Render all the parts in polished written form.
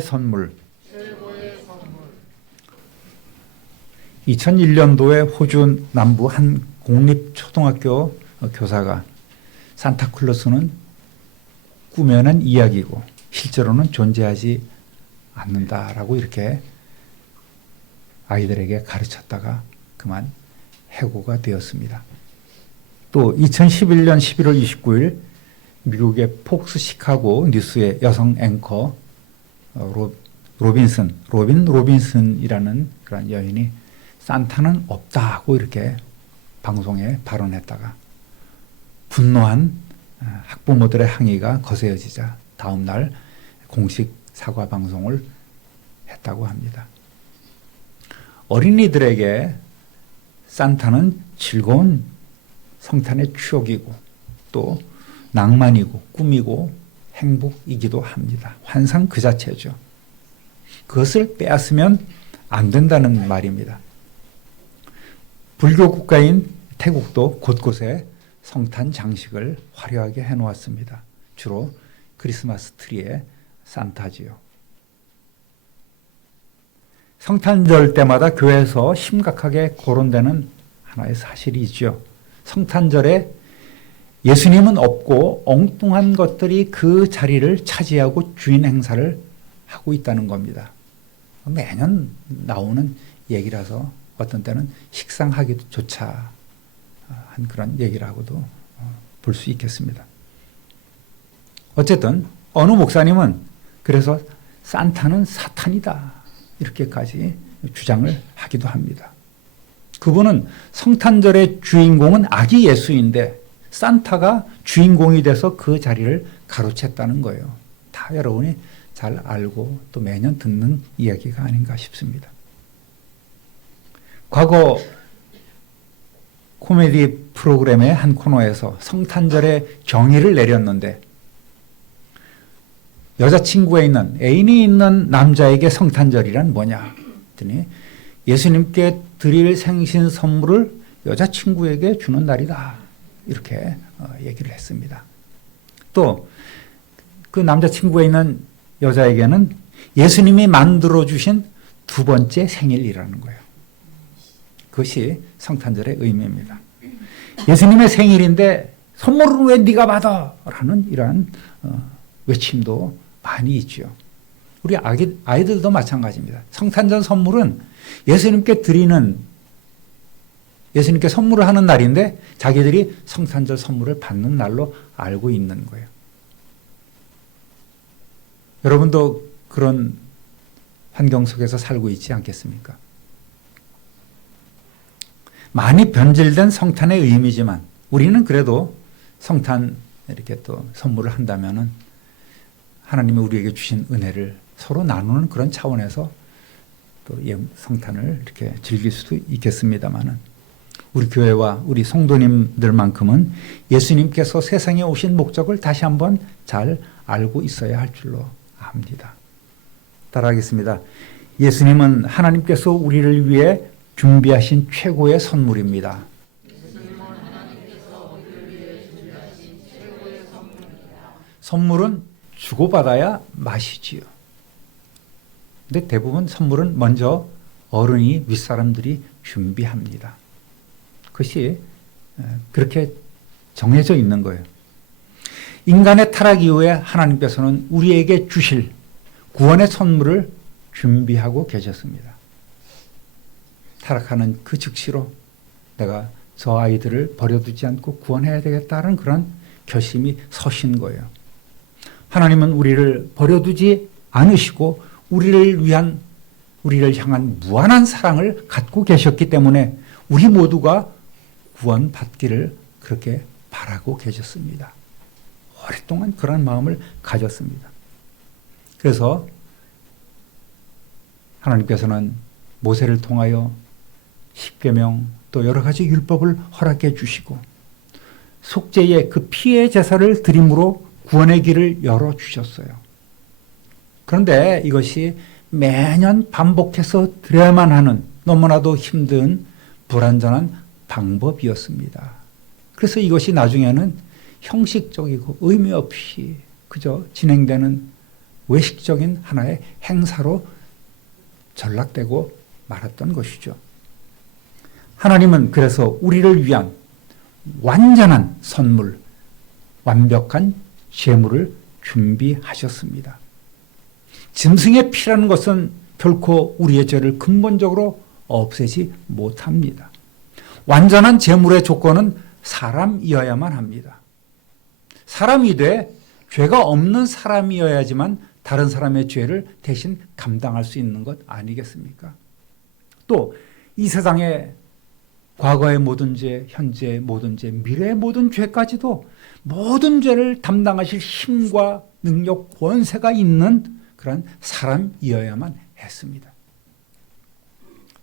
선물. 2001년도에 호주 남부 한 공립초등학교 교사가 산타클로스는 꾸며낸 이야기고 실제로는 존재하지 않는다라고 이렇게 아이들에게 가르쳤다가 그만 해고가 되었습니다. 또 2011년 11월 29일 미국의 폭스 시카고 뉴스의 여성 앵커 로빈 로빈슨이라는 그런 여인이 산타는 없다고 이렇게 방송에 발언했다가 분노한 학부모들의 항의가 거세어지자 다음 날 공식 사과 방송을 했다고 합니다. 어린이들에게 산타는 즐거운 성탄의 추억이고 또 낭만이고 꿈이고 행복이기도 합니다. 환상 그 자체죠. 그것을 빼앗으면 안 된다는 말입니다. 불교 국가인 태국도 곳곳에 성탄 장식을 화려하게 해놓았습니다. 주로 크리스마스 트리에 산타지요. 성탄절 때마다 교회에서 심각하게 거론되는 하나의 사실이 있죠. 성탄절에 예수님은 없고 엉뚱한 것들이 그 자리를 차지하고 주인 행사를 하고 있다는 겁니다. 매년 나오는 얘기라서 어떤 때는 식상하기조차 한 그런 얘기라고도 볼 수 있겠습니다. 어쨌든 어느 목사님은 그래서 산타는 사탄이다 이렇게까지 주장을 하기도 합니다. 그분은 성탄절의 주인공은 아기 예수인데 산타가 주인공이 돼서 그 자리를 가로챘다는 거예요. 다 여러분이 잘 알고 또 매년 듣는 이야기가 아닌가 싶습니다. 과거 코미디 프로그램의 한 코너에서 성탄절에 경의를 내렸는데 여자친구가 있는 애인이 있는 남자에게 성탄절이란 뭐냐 했더니 예수님께 드릴 생신 선물을 여자친구에게 주는 날이다 이렇게 얘기를 했습니다. 또 그 남자친구가 있는 여자에게는 예수님이 만들어주신 두 번째 생일이라는 거예요. 그것이 성탄절의 의미입니다. 예수님의 생일인데 선물은 왜 네가 받아? 라는 이러한 외침도 많이 있죠. 우리 아이들도 마찬가지입니다. 성탄절 선물은 예수님께 선물을 하는 날인데 자기들이 성탄절 선물을 받는 날로 알고 있는 거예요. 여러분도 그런 환경 속에서 살고 있지 않겠습니까? 많이 변질된 성탄의 의미지만 우리는 그래도 성탄 이렇게 또 선물을 한다면은 하나님이 우리에게 주신 은혜를 서로 나누는 그런 차원에서 또 성탄을 이렇게 즐길 수도 있겠습니다만은 우리 교회와 우리 성도님들만큼은 예수님께서 세상에 오신 목적을 다시 한번 잘 알고 있어야 할 줄로 압니다. 따라하겠습니다. 예수님은 하나님께서 우리를 위해 준비하신 최고의 선물입니다. 선물은 주고받아야 맛이지요. 근데 대부분 선물은 먼저 어른이 윗사람들이 준비합니다. 그것이 그렇게 정해져 있는 거예요. 인간의 타락 이후에 하나님께서는 우리에게 주실 구원의 선물을 준비하고 계셨습니다. 타락하는 그 즉시로 내가 저 아이들을 버려두지 않고 구원해야 되겠다는 그런 결심이 서신 거예요. 하나님은 우리를 버려두지 않으시고 우리를 향한 무한한 사랑을 갖고 계셨기 때문에 우리 모두가 구원받기를 그렇게 바라고 계셨습니다. 오랫동안 그런 마음을 가졌습니다. 그래서 하나님께서는 모세를 통하여 십계명 또 여러 가지 율법을 허락해 주시고 속죄의 그 피의 제사를 드림으로 구원의 길을 열어주셨어요. 그런데 이것이 매년 반복해서 드려야만 하는 너무나도 힘든 불완전한 방법이었습니다. 그래서 이것이 나중에는 형식적이고 의미 없이 그저 진행되는 외식적인 하나의 행사로 전락되고 말았던 것이죠. 하나님은 그래서 우리를 위한 완전한 선물, 완벽한 제물을 준비하셨습니다. 짐승의 피라는 것은 결코 우리의 죄를 근본적으로 없애지 못합니다. 완전한 제물의 조건은 사람이어야만 합니다. 사람이 돼 죄가 없는 사람이어야지만 다른 사람의 죄를 대신 감당할 수 있는 것 아니겠습니까? 또 이 세상의 과거의 모든 죄, 현재의 모든 죄, 미래의 모든 죄까지도 모든 죄를 담당하실 힘과 능력, 권세가 있는 그런 사람이어야만 했습니다.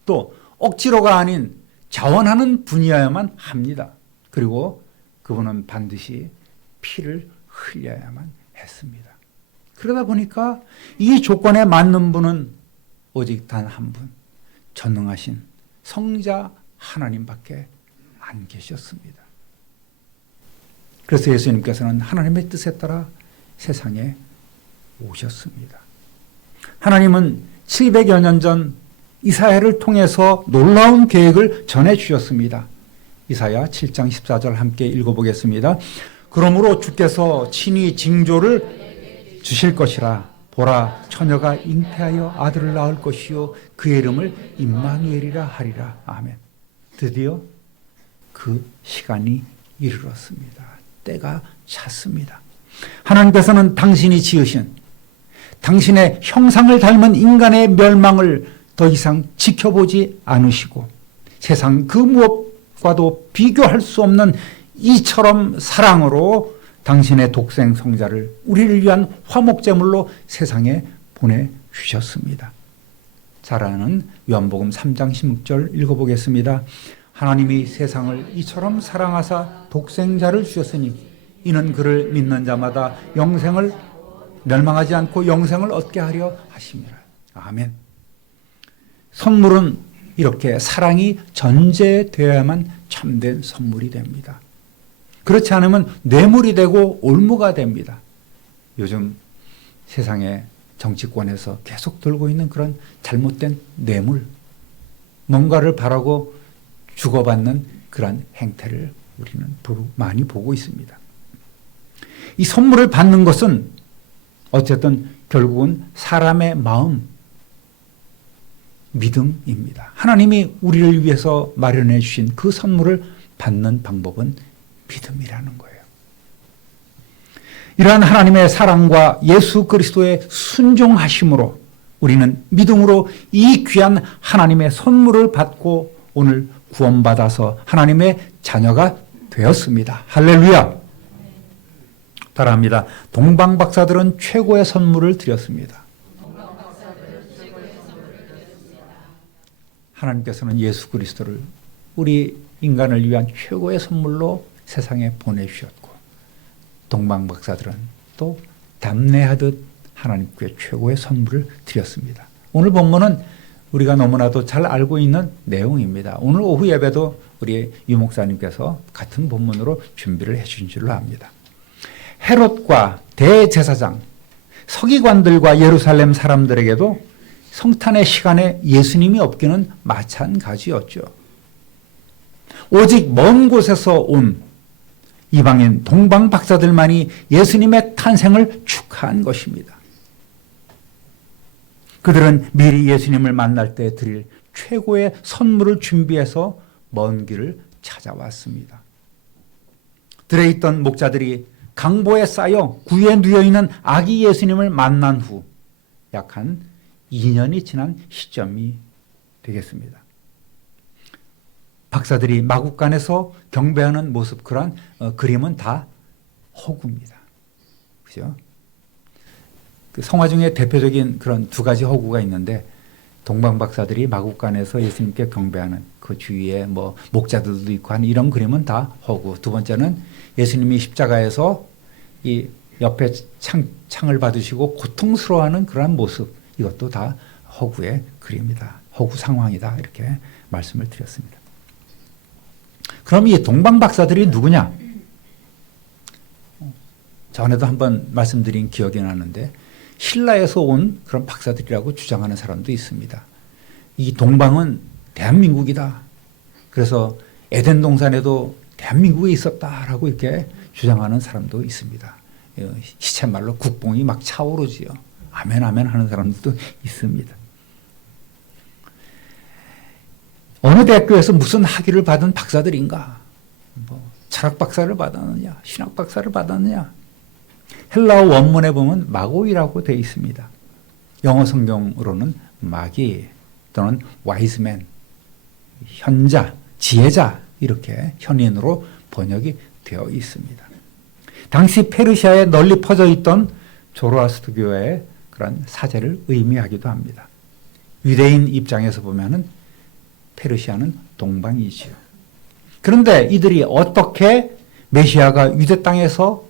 또 억지로가 아닌 자원하는 분이어야만 합니다. 그리고 그분은 반드시 피를 흘려야만 했습니다. 그러다 보니까 이 조건에 맞는 분은 오직 단 한 분, 전능하신 성자 하나님밖에 안 계셨습니다. 그래서 예수님께서는 하나님의 뜻에 따라 세상에 오셨습니다. 하나님은 700여 년 전 이사야를 통해서 놀라운 계획을 전해주셨습니다. 이사야 7장 14절 함께 읽어보겠습니다. 그러므로 주께서 친히 징조를 주실 것이라. 보라, 처녀가 잉태하여 아들을 낳을 것이요 그의 이름을 임마누엘이라 하리라. 아멘. 드디어 그 시간이 이르렀습니다. 때가 찼습니다. 하나님께서는 당신이 지으신 당신의 형상을 닮은 인간의 멸망을 더 이상 지켜보지 않으시고 세상 그 무엇과도 비교할 수 없는 이처럼 사랑으로 당신의 독생 성자를 우리를 위한 화목제물로 세상에 보내주셨습니다. 잘 아는 요한복음 3장 16절 읽어보겠습니다. 하나님이 세상을 이처럼 사랑하사 독생자를 주셨으니 이는 그를 믿는 자마다 영생을 멸망하지 않고 영생을 얻게 하려 하심이라. 아멘. 선물은 이렇게 사랑이 전제되어야만 참된 선물이 됩니다. 그렇지 않으면 뇌물이 되고 올무가 됩니다. 요즘 세상의 정치권에서 계속 들고 있는 그런 잘못된 뇌물, 뭔가를 바라고 주고받는 그런 행태를 우리는 많이 보고 있습니다. 이 선물을 받는 것은 어쨌든 결국은 사람의 마음, 믿음입니다. 하나님이 우리를 위해서 마련해 주신 그 선물을 받는 방법은 믿음이라는 거예요. 이러한 하나님의 사랑과 예수 그리스도의 순종하심으로 우리는 믿음으로 이 귀한 하나님의 선물을 받고 오늘 구원받아서 하나님의 자녀가 되었습니다. 할렐루야. 따라합니다. 동방박사들은 최고의 선물을 드렸습니다. 하나님께서는 예수 그리스도를 우리 인간을 위한 최고의 선물로 세상에 보내주셨고 동방박사들은 또 담례하듯 하나님께 최고의 선물을 드렸습니다. 오늘 본문은 우리가 너무나도 잘 알고 있는 내용입니다. 오늘 오후 예배도 우리 유 목사님께서 같은 본문으로 준비를 해 주신 줄로 압니다. 헤롯과 대제사장, 서기관들과 예루살렘 사람들에게도 성탄의 시간에 예수님이 없기는 마찬가지였죠. 오직 먼 곳에서 온 이방인 동방박사들만이 예수님의 탄생을 축하한 것입니다. 그들은 미리 예수님을 만날 때 드릴 최고의 선물을 준비해서 먼 길을 찾아왔습니다. 들에 있던 목자들이 강보에 쌓여 구유에 누워있는 아기 예수님을 만난 후 약 한 2년이 지난 시점이 되겠습니다. 박사들이 마국간에서 경배하는 모습, 그런 그림은 다 허구입니다. 그죠? 그 성화 중에 대표적인 그런 두 가지 허구가 있는데 동방박사들이 마국간에서 예수님께 경배하는 그 주위에 뭐 목자들도 있고 하는 이런 그림은 다 허구. 두 번째는 예수님이 십자가에서 이 옆에 창을 받으시고 고통스러워하는 그런 모습, 이것도 다 허구의 그림이다. 허구 상황이다. 이렇게 말씀을 드렸습니다. 그럼 이 동방박사들이 누구냐? 전에도 한번 말씀드린 기억이 나는데 신라에서 온 그런 박사들이라고 주장하는 사람도 있습니다. 이 동방은 대한민국이다. 그래서 에덴 동산에도 대한민국에 있었다라고 이렇게 주장하는 사람도 있습니다. 시쳇말로 국뽕이 막 차오르지요. 아멘 아멘 하는 사람들도 있습니다. 어느 대학교에서 무슨 학위를 받은 박사들인가? 뭐 철학 박사를 받았느냐, 신학 박사를 받았느냐? 헬라어 원문에 보면 마고이라고 되어 있습니다. 영어 성경으로는 마기 또는 와이즈맨, 현자, 지혜자 이렇게 현인으로 번역이 되어 있습니다. 당시 페르시아에 널리 퍼져 있던 조로아스터교의 그런 사제를 의미하기도 합니다. 유대인 입장에서 보면은 페르시아는 동방이지요. 그런데 이들이 어떻게 메시아가 유대 땅에서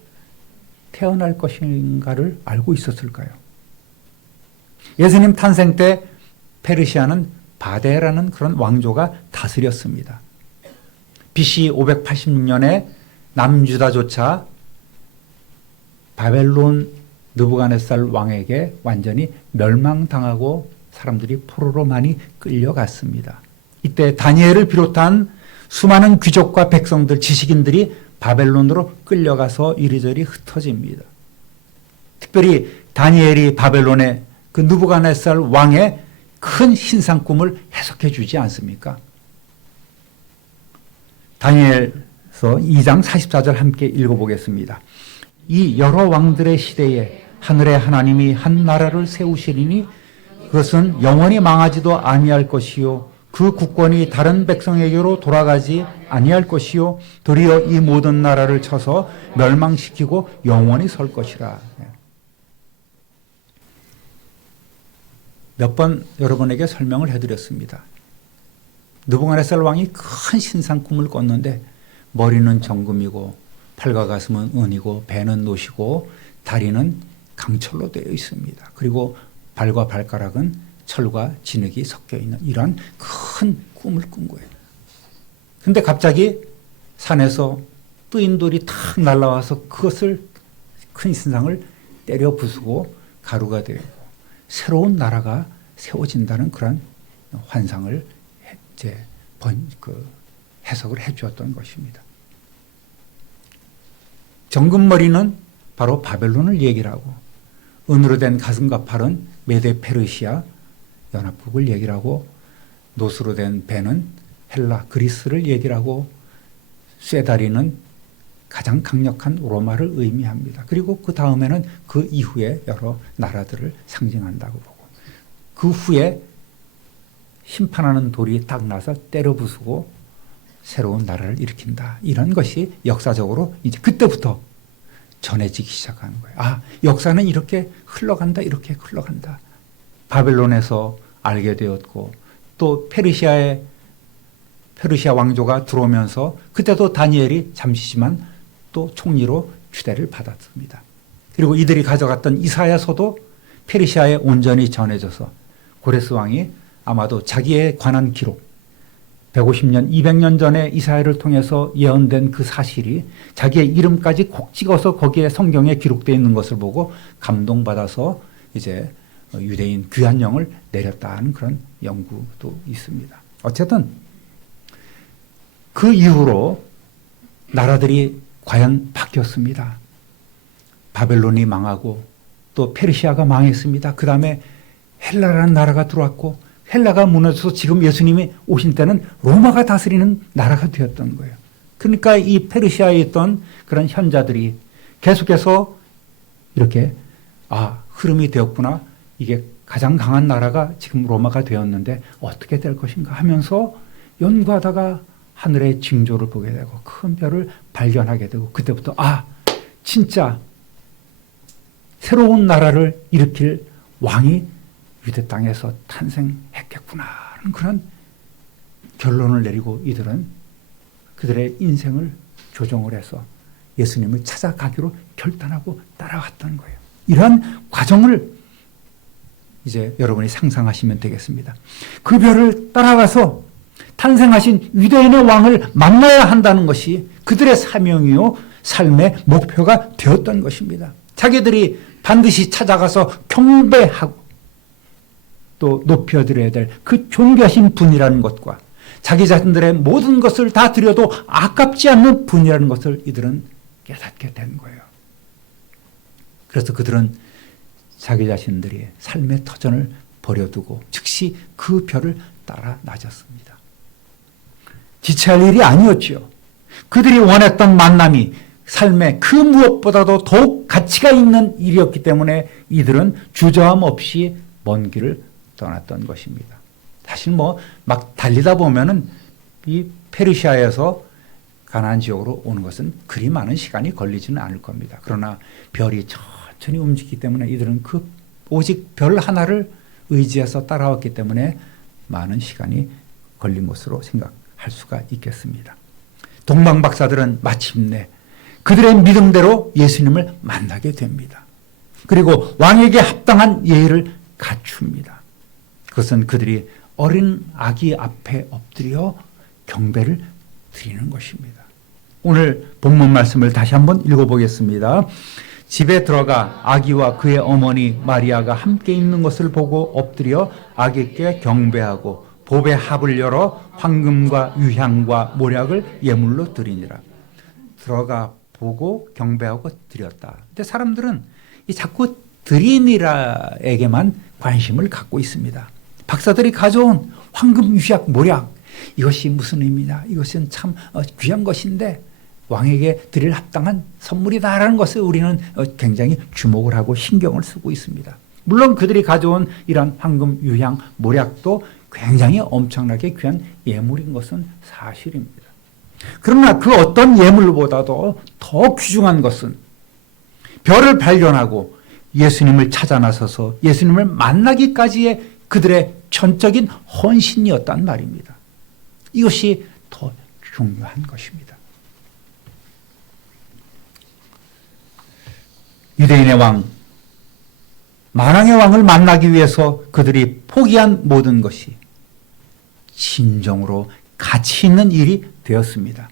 태어날 것인가를 알고 있었을까요? 예수님 탄생 때 페르시아는 바데라는 그런 왕조가 다스렸습니다. BC 586년에 남유다조차 바벨론 느부갓네살 왕에게 완전히 멸망당하고 사람들이 포로로 많이 끌려갔습니다. 이때 다니엘을 비롯한 수많은 귀족과 백성들, 지식인들이 바벨론으로 끌려가서 이리저리 흩어집니다. 특별히 다니엘이 바벨론의 그 느부갓네살 왕의 큰 신상 꿈을 해석해 주지 않습니까? 다니엘서 2장 44절 함께 읽어보겠습니다. 이 여러 왕들의 시대에 하늘의 하나님이 한 나라를 세우시리니 그것은 영원히 망하지도 아니할 것이요 그 국권이 다른 백성에게로 돌아가지 아니할 것이요 도리어 이 모든 나라를 쳐서 멸망시키고 영원히 설 것이라. 몇 번 여러분에게 설명을 해드렸습니다. 느부갓네살 왕이 큰 신상 꿈을 꿨는데 머리는 정금이고 팔과 가슴은 은이고 배는 노시고 다리는 강철로 되어 있습니다. 그리고 발과 발가락은 철과 진흙이 섞여 있는 이런 큰 꿈을 꾼 거예요. 근데 갑자기 산에서 뜨인 돌이 탁 날아와서 그것을 큰 신상을 때려 부수고 가루가 되고 새로운 나라가 세워진다는 그런 환상을 이제 해석을 해 주었던 것입니다. 정금머리는 바로 바벨론을 얘기를 하고 은으로 된 가슴과 팔은 메데 페르시아 연합국을 얘기를 하고 노스로 된 배는 헬라 그리스를 얘기를 하고 쇠다리는 가장 강력한 로마를 의미합니다. 그리고 그 다음에는 그 이후에 여러 나라들을 상징한다고 보고 그 후에 심판하는 돌이 딱 나서 때려 부수고 새로운 나라를 일으킨다. 이런 것이 역사적으로 이제 그때부터 전해지기 시작하는 거예요. 아, 역사는 이렇게 흘러간다, 이렇게 흘러간다. 바벨론에서 알게 되었고 또 페르시아 왕조가 들어오면서 그때도 다니엘이 잠시지만 또 총리로 추대를 받았습니다. 그리고 이들이 가져갔던 이사야서도 페르시아에 온전히 전해져서 고레스 왕이 아마도 자기에 관한 기록 150년, 200년 전에 이사야를 통해서 예언된 그 사실이 자기의 이름까지 콕 찍어서 거기에 성경에 기록되어 있는 것을 보고 감동받아서 이제 유대인 귀환령을 내렸다는 그런 연구도 있습니다. 어쨌든 그 이후로 나라들이 과연 바뀌었습니다. 바벨론이 망하고 또 페르시아가 망했습니다. 그 다음에 헬라라는 나라가 들어왔고 헬라가 무너져서 지금 예수님이 오신 때는 로마가 다스리는 나라가 되었던 거예요. 그러니까 이 페르시아에 있던 그런 현자들이 계속해서 이렇게 흐름이 되었구나. 이게 가장 강한 나라가 지금 로마가 되었는데 어떻게 될 것인가 하면서 연구하다가 하늘의 징조를 보게 되고 큰 별을 발견하게 되고 그때부터 진짜 새로운 나라를 일으킬 왕이 유대 땅에서 탄생했겠구나 하는 그런 결론을 내리고 이들은 그들의 인생을 조정을 해서 예수님을 찾아가기로 결단하고 따라왔던 거예요. 이러한 과정을 이제 여러분이 상상하시면 되겠습니다. 그 별을 따라가서 탄생하신 유대인의 왕을 만나야 한다는 것이 그들의 사명이요 삶의 목표가 되었던 것입니다. 자기들이 반드시 찾아가서 경배하고 또 높여드려야 될 그 존귀하신 분이라는 것과 자기 자신들의 모든 것을 다 드려도 아깝지 않는 분이라는 것을 이들은 깨닫게 된 거예요. 그래서 그들은 자기 자신들의 삶의 터전을 버려두고 즉시 그 별을 따라 나졌습니다. 지체할 일이 아니었죠. 그들이 원했던 만남이 삶의 그 무엇보다도 더욱 가치가 있는 일이었기 때문에 이들은 주저함 없이 먼 길을 떠났던 것입니다. 사실 막 달리다 보면은 이 페르시아에서 가나안 지역으로 오는 것은 그리 많은 시간이 걸리지는 않을 겁니다. 그러나 별이 천천히 움직이기 때문에 이들은 오직 별 하나를 의지해서 따라왔기 때문에 많은 시간이 걸린 것으로 생각할 수가 있겠습니다. 동방박사들은 마침내 그들의 믿음대로 예수님을 만나게 됩니다. 그리고 왕에게 합당한 예의를 갖춥니다. 그것은 그들이 어린 아기 앞에 엎드려 경배를 드리는 것입니다. 오늘 본문 말씀을 다시 한번 읽어보겠습니다. 집에 들어가 아기와 그의 어머니 마리아가 함께 있는 것을 보고 엎드려 아기께 경배하고 보배 합을 열어 황금과 유향과 모략을 예물로 드리니라. 들어가 보고 경배하고 드렸다. 근데 사람들은 자꾸 드리니라에게만 관심을 갖고 있습니다. 박사들이 가져온 황금, 유향, 모략, 이것이 무슨 의미냐? 이것은 참 귀한 것인데 왕에게 드릴 합당한 선물이다라는 것을 우리는 굉장히 주목을 하고 신경을 쓰고 있습니다. 물론 그들이 가져온 이런 황금, 유향, 모략도 굉장히 엄청나게 귀한 예물인 것은 사실입니다. 그러나 그 어떤 예물보다도 더 귀중한 것은 별을 발견하고 예수님을 찾아 나서서 예수님을 만나기까지의 그들의 전적인 헌신이었단 말입니다. 이것이 더 중요한 것입니다. 유대인의 왕, 만왕의 왕을 만나기 위해서 그들이 포기한 모든 것이 진정으로 가치 있는 일이 되었습니다.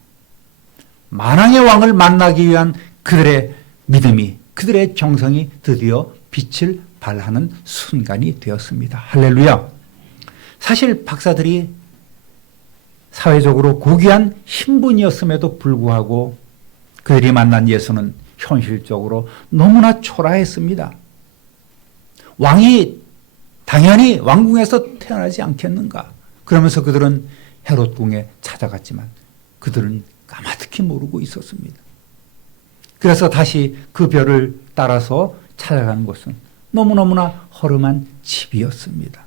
만왕의 왕을 만나기 위한 그들의 믿음이, 그들의 정성이 드디어 빛을 발하는 순간이 되었습니다. 할렐루야. 사실 박사들이 사회적으로 고귀한 신분이었음에도 불구하고 그들이 만난 예수는 현실적으로 너무나 초라했습니다. 왕이 당연히 왕궁에서 태어나지 않겠는가? 그러면서 그들은 헤롯 궁에 찾아갔지만 그들은 까마득히 모르고 있었습니다. 그래서 다시 그 별을 따라서 찾아간 곳은 너무너무나 허름한 집이었습니다.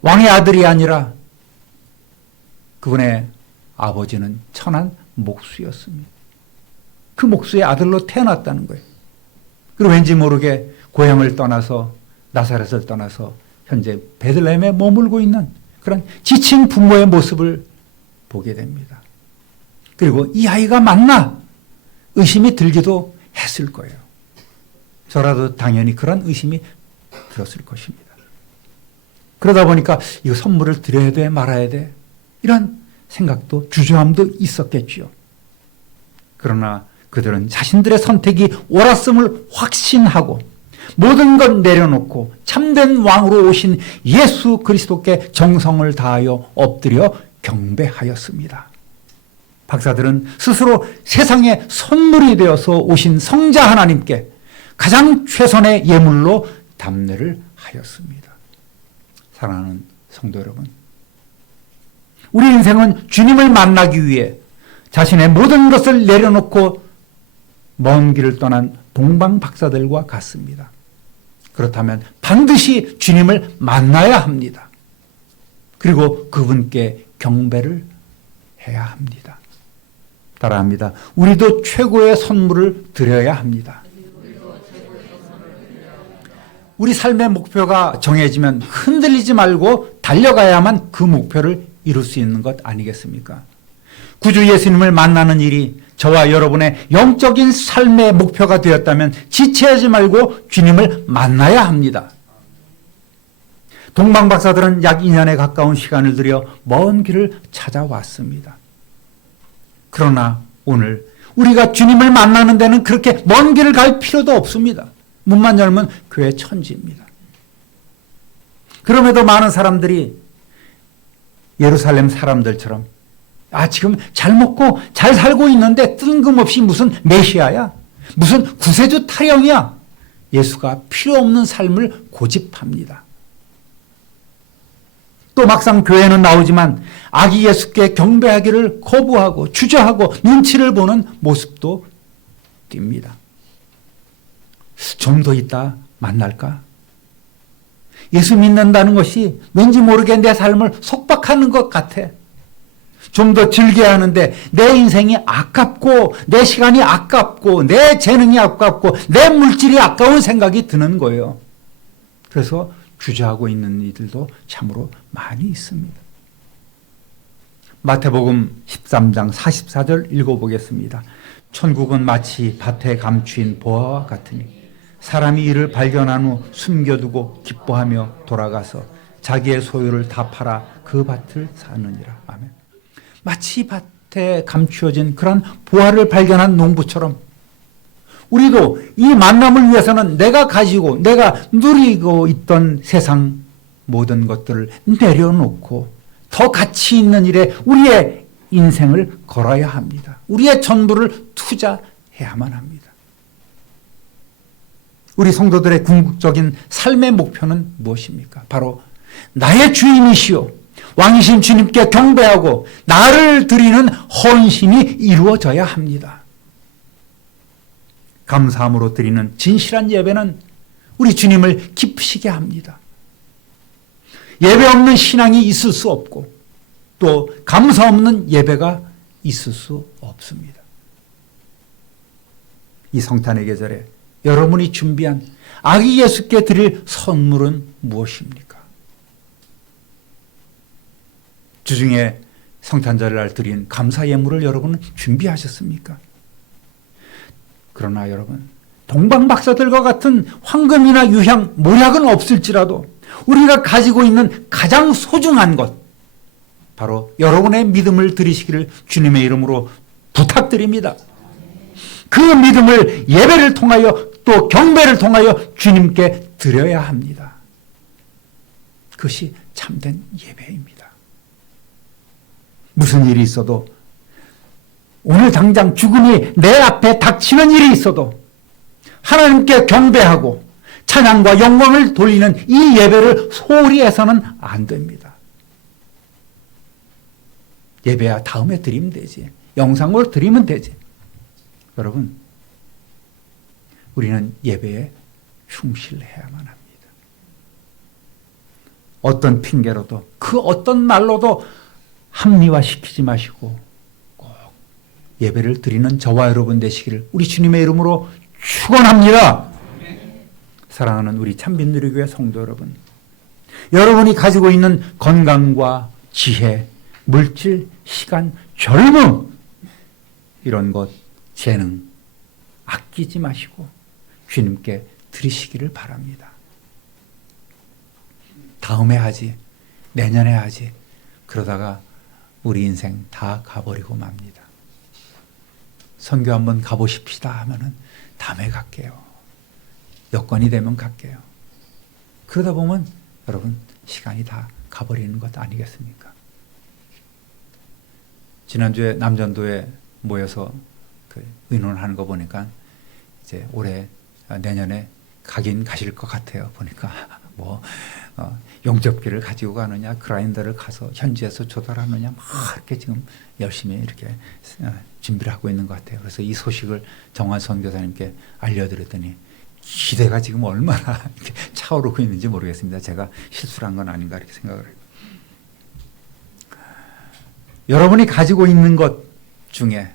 왕의 아들이 아니라 그분의 아버지는 천한 목수였습니다. 그 목수의 아들로 태어났다는 거예요. 그리고 왠지 모르게 고향을 떠나서 나사렛을 떠나서 현재 베들레헴에 머물고 있는 그런 지친 부모의 모습을 보게 됩니다. 그리고 이 아이가 맞나? 의심이 들기도 했을 거예요. 저라도 당연히 그런 의심이 들었을 것입니다. 그러다 보니까 이거 선물을 드려야 돼 말아야 돼 이런 생각도 주저함도 있었겠죠. 그러나 그들은 자신들의 선택이 옳았음을 확신하고 모든 것 내려놓고 참된 왕으로 오신 예수 그리스도께 정성을 다하여 엎드려 경배하였습니다. 박사들은 스스로 세상의 선물이 되어서 오신 성자 하나님께 가장 최선의 예물로 담례를 하였습니다. 사랑하는 성도 여러분, 우리 인생은 주님을 만나기 위해 자신의 모든 것을 내려놓고 먼 길을 떠난 동방 박사들과 같습니다. 그렇다면 반드시 주님을 만나야 합니다. 그리고 그분께 경배를 해야 합니다. 따라합니다. 우리도 최고의 선물을 드려야 합니다. 우리 삶의 목표가 정해지면 흔들리지 말고 달려가야만 그 목표를 이룰 수 있는 것 아니겠습니까? 구주 예수님을 만나는 일이 저와 여러분의 영적인 삶의 목표가 되었다면 지체하지 말고 주님을 만나야 합니다. 동방박사들은 약 2년에 가까운 시간을 들여 먼 길을 찾아왔습니다. 그러나 오늘 우리가 주님을 만나는 데는 그렇게 먼 길을 갈 필요도 없습니다. 문만 열면 교회 천지입니다. 그럼에도 많은 사람들이 예루살렘 사람들처럼 지금 잘 먹고 잘 살고 있는데 뜬금없이 무슨 메시아야? 무슨 구세주 타령이야? 예수가 필요 없는 삶을 고집합니다. 또 막상 교회는 나오지만 아기 예수께 경배하기를 거부하고 주저하고 눈치를 보는 모습도 띕니다. 좀 더 있다 만날까? 예수 믿는다는 것이 왠지 모르게 내 삶을 속박하는 것 같아. 좀 더 즐겨야 하는데 내 인생이 아깝고 내 시간이 아깝고 내 재능이 아깝고 내 물질이 아까운 생각이 드는 거예요. 그래서 주저하고 있는 이들도 참으로 많이 있습니다. 마태복음 13장 44절 읽어보겠습니다. 천국은 마치 밭에 감추인 보화와 같으니 사람이 이를 발견한 후 숨겨두고 기뻐하며 돌아가서 자기의 소유를 다 팔아 그 밭을 사느니라. 아멘. 마치 밭에 감추어진 그런 보화를 발견한 농부처럼 우리도 이 만남을 위해서는 내가 가지고 내가 누리고 있던 세상 모든 것들을 내려놓고 더 가치 있는 일에 우리의 인생을 걸어야 합니다. 우리의 전부를 투자해야만 합니다. 우리 성도들의 궁극적인 삶의 목표는 무엇입니까? 바로 나의 주인이시오 왕이신 주님께 경배하고 나를 드리는 헌신이 이루어져야 합니다. 감사함으로 드리는 진실한 예배는 우리 주님을 기쁘시게 합니다. 예배 없는 신앙이 있을 수 없고 또 감사 없는 예배가 있을 수 없습니다. 이 성탄의 계절에 여러분이 준비한 아기 예수께 드릴 선물은 무엇입니까? 주중에 성탄절날 드린 감사 예물을 여러분은 준비하셨습니까? 그러나 여러분, 동방박사들과 같은 황금이나 유향, 모략은 없을지라도 우리가 가지고 있는 가장 소중한 것, 바로 여러분의 믿음을 드리시기를 주님의 이름으로 부탁드립니다. 그 믿음을 예배를 통하여 또 경배를 통하여 주님께 드려야 합니다. 그것이 참된 예배입니다. 무슨 일이 있어도 오늘 당장 죽음이 내 앞에 닥치는 일이 있어도 하나님께 경배하고 찬양과 영광을 돌리는 이 예배를 소홀히 해서는 안 됩니다. 예배야 다음에 드리면 되지. 영상으로 드리면 되지. 여러분, 우리는 예배에 충실해야만 합니다. 어떤 핑계로도 그 어떤 말로도 합리화시키지 마시고 꼭 예배를 드리는 저와 여러분 되시기를 우리 주님의 이름으로 축원합니다. 사랑하는 우리 참빛누리교회 성도 여러분, 여러분이 가지고 있는 건강과 지혜, 물질, 시간, 젊음 이런 것, 재능 아끼지 마시고 주님께 드리시기를 바랍니다. 다음에 하지, 내년에 하지, 그러다가 우리 인생 다 가버리고 맙니다. 선교 한번 가보십시다 하면은 다음에 갈게요. 여건이 되면 갈게요. 그러다 보면 여러분 시간이 다 가버리는 것 아니겠습니까? 지난주에 남전도에 모여서 그 의논하는 거 보니까 이제 올해 내년에 가긴 가실 것 같아요. 보니까 뭐 용접기를 가지고 가느냐, 그라인더를 가서 현지에서 조달하느냐, 막 이렇게 지금 열심히 이렇게 준비를 하고 있는 것 같아요. 그래서 이 소식을 정환 선교사님께 알려드렸더니 기대가 지금 얼마나 이렇게 차오르고 있는지 모르겠습니다. 제가 실수를 한 건 아닌가 이렇게 생각을 해요. 여러분이 가지고 있는 것 중에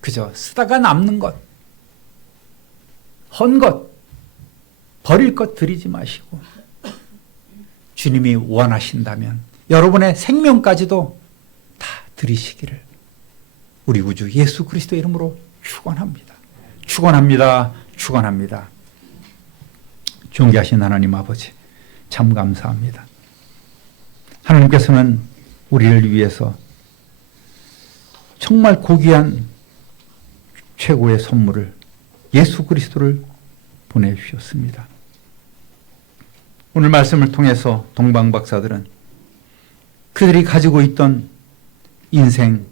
그저 쓰다가 남는 것, 헌 것, 버릴 것 드리지 마시고 주님이 원하신다면 여러분의 생명까지도 다 드리시기를 우리 구주 예수 그리스도 이름으로 축원합니다. 축원합니다. 축원합니다. 존귀하신 하나님 아버지, 참 감사합니다. 하나님께서는 우리를 위해서 정말 고귀한 최고의 선물을 예수 그리스도를 보내주셨습니다. 오늘 말씀을 통해서 동방박사들은 그들이 가지고 있던 인생,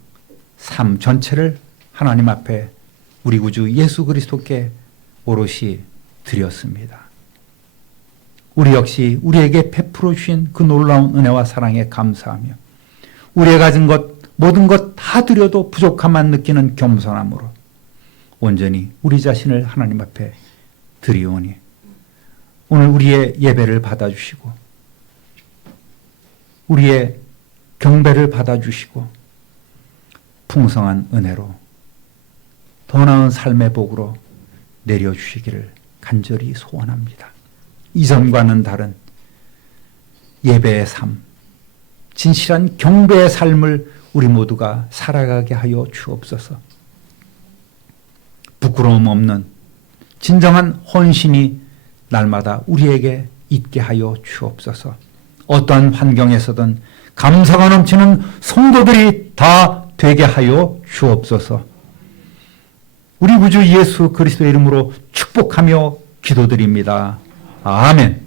삶 전체를 하나님 앞에 우리 구주 예수 그리스도께 오롯이 드렸습니다. 우리 역시 우리에게 베풀어 주신 그 놀라운 은혜와 사랑에 감사하며 우리가 가진 것 모든 것 다 드려도 부족함만 느끼는 겸손함으로 온전히 우리 자신을 하나님 앞에 드리오니 오늘 우리의 예배를 받아주시고 우리의 경배를 받아주시고 풍성한 은혜로 더 나은 삶의 복으로 내려주시기를 간절히 소원합니다. 이전과는 다른 예배의 삶, 진실한 경배의 삶을 우리 모두가 살아가게 하여 주옵소서. 부끄러움 없는 진정한 헌신이 날마다 우리에게 있게 하여 주옵소서. 어떠한 환경에서든 감사가 넘치는 성도들이 다 되게 하여 주옵소서. 우리 구주 예수 그리스도의 이름으로 축복하며 기도드립니다. 아멘.